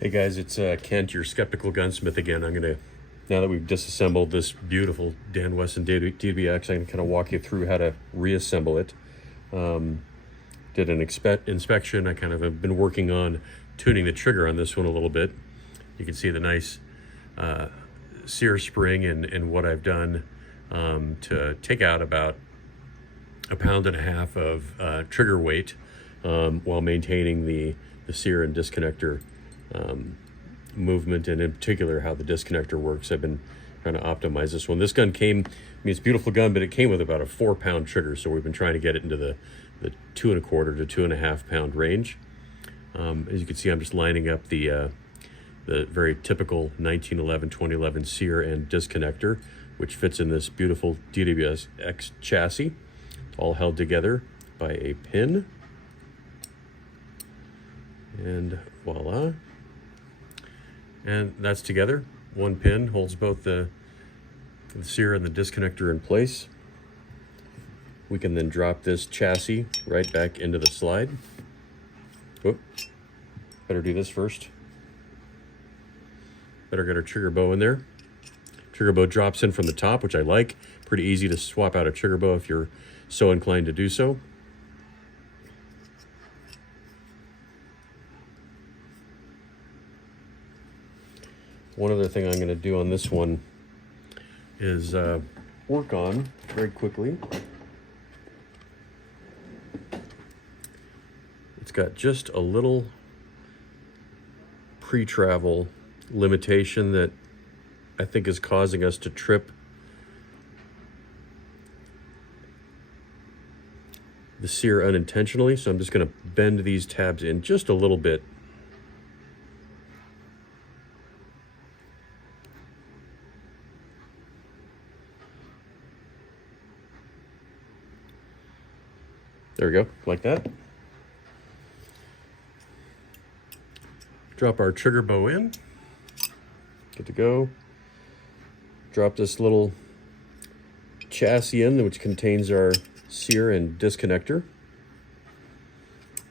Hey guys, it's Kent, your skeptical gunsmith again. Now that we've disassembled this beautiful Dan Wesson DWX, I'm gonna kind of walk you through how to reassemble it. Did an inspection. I kind of have been working on tuning the trigger on this one a little bit. You can see the nice sear spring and what I've done to take out about 1.5 pounds of trigger weight while maintaining the sear and disconnector movement, and in particular how the disconnector works. I've been trying to optimize this one. This gun came, it's a beautiful gun, but it came with about a 4-pound trigger, so we've been trying to get it into the 2.25 to 2.5 pound range. As you can see, I'm just lining up the very typical 1911-2011 sear and disconnector, which fits in this beautiful DWX chassis, all held together by a pin. And voila. And that's together. One pin holds both the sear and the disconnector in place. We can then drop this chassis right back into the slide. Whoop. Better do this first. Better get our trigger bow in there. Trigger bow drops in from the top, which I like. Pretty easy to swap out a trigger bow if you're so inclined to do so. One other thing I'm going to do on this one is work on very quickly. It's got just a little pre-travel limitation that I think is causing us to trip the sear unintentionally. So I'm just going to bend these tabs in just a little bit. There we go, like that. Drop our trigger bow in. Good to go. Drop this little chassis in, which contains our sear and disconnector.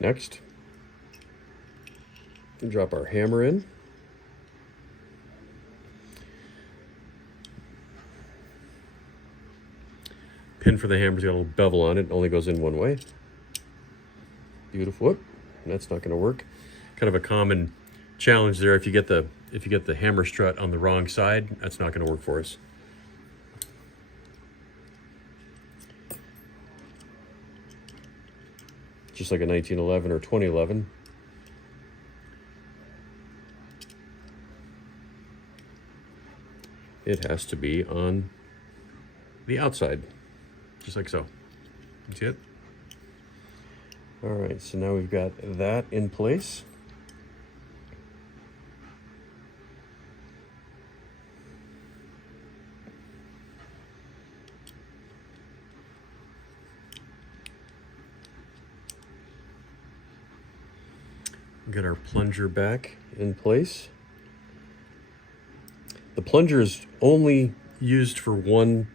Next, drop our hammer in. Pin for the hammer's got a little bevel on it. It only goes in one way. Beautiful. Whoop. That's not going to work. Kind of a common challenge there. If you get the hammer strut on the wrong side, that's not going to work for us. Just like a 1911 or 2011. It has to be on the outside, just like so. You see it? All right, so now we've got that in place. Get our plunger back in place. The plunger is only used for one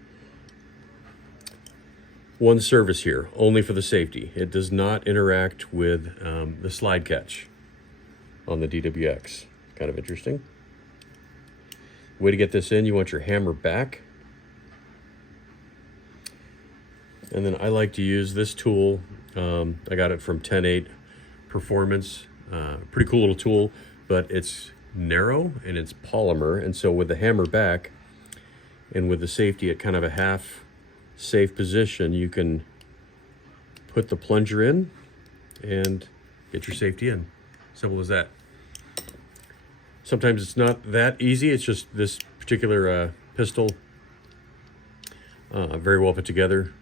service here, only for the safety. It does not interact with the slide catch on the DWX. Kind of interesting. Way to get this in, you want your hammer back. And then I like to use this tool. I got it from 10.8 Performance. Pretty cool little tool, but it's narrow and it's polymer. And so with the hammer back and with the safety at kind of a half safe position, you can put the plunger in and get your safety in. Simple as that. Sometimes it's not that easy. It's just this particular pistol, very well put together.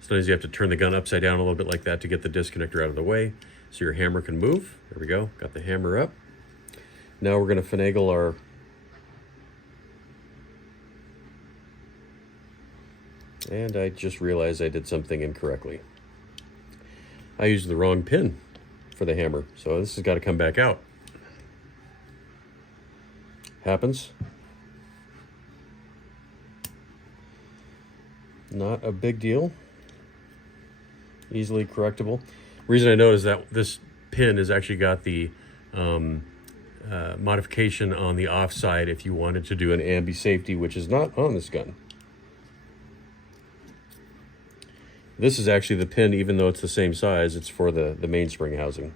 Sometimes you have to turn the gun upside down a little bit like that to get the disconnector out of the way so your hammer can move. There we go, got the hammer up. Now we're going to finagle our and I just realized I did something incorrectly. I used the wrong pin for the hammer, so this has got to come back out. Happens. Not a big deal. Easily correctable. Reason I know is that this pin has actually got the modification on the offside if you wanted to do an ambi safety, which is not on this gun. This is actually the pin, even though it's the same size, it's for the mainspring housing.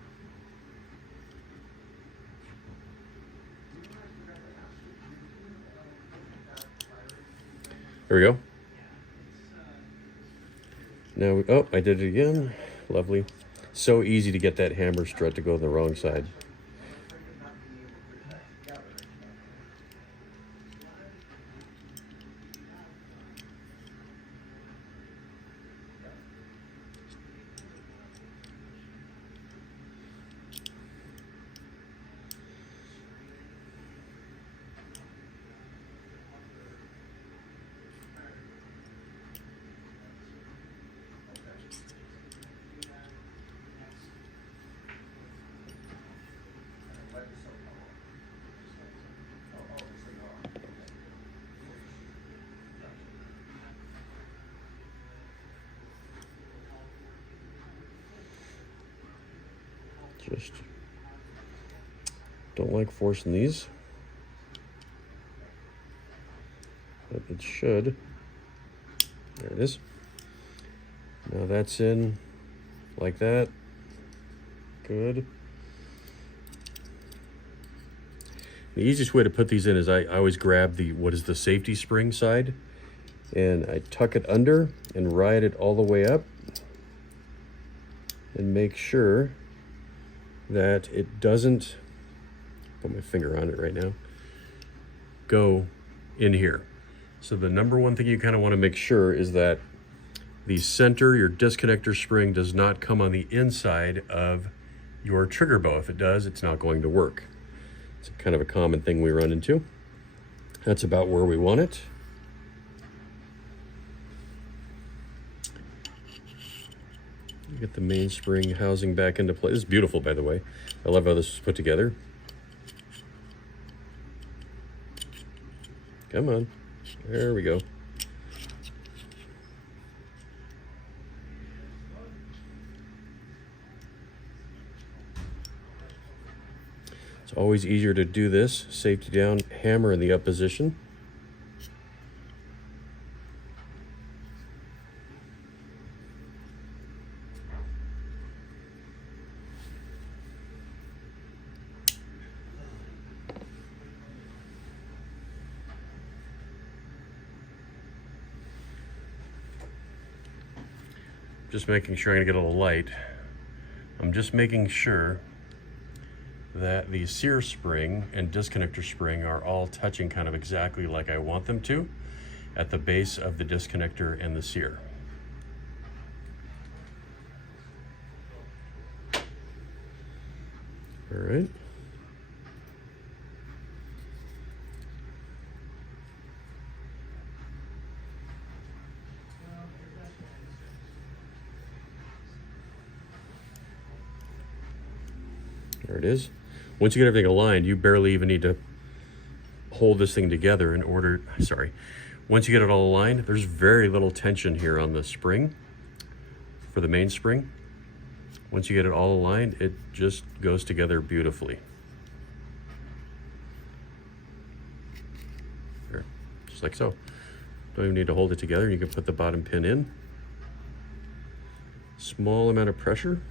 There we go. Now, oh, I did it again. Lovely. So easy to get that hammer strut to go the wrong side. Just don't like forcing these, but it should. There it is. Now that's in like that. Good. The easiest way to put these in is I always grab what is the safety spring side, and I tuck it under and ride it all the way up and make sure that it doesn't, put my finger on it right now, go in here. So the number one thing you kind of want to make sure is that the center, your disconnector spring, does not come on the inside of your trigger bow. If it does, it's not going to work. It's kind of a common thing we run into. That's about where we want it. Get the mainspring housing back into place. This is beautiful, by the way. I love how this was put together. Come on. There we go. It's always easier to do this. Safety down, hammer in the up position. Just making sure I'm gonna get a little light. I'm just making sure that the sear spring and disconnector spring are all touching kind of exactly like I want them to at the base of the disconnector and the sear. All right. There it is. Once you get everything aligned, you barely even need to hold this thing together in order, sorry. Once you get it all aligned, there's very little tension here on the spring for the mainspring. Once you get it all aligned, it just goes together beautifully. There, just like so. Don't even need to hold it together. You can put the bottom pin in. Small amount of pressure.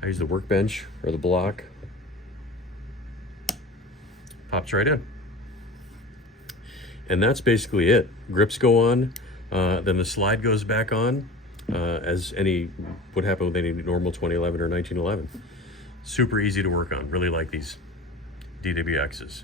I use the workbench or the block. Pops right in. And that's basically it. Grips go on, then the slide goes back on, as any would happen with any normal 2011 or 1911. Super easy to work on. Really like these DWXs.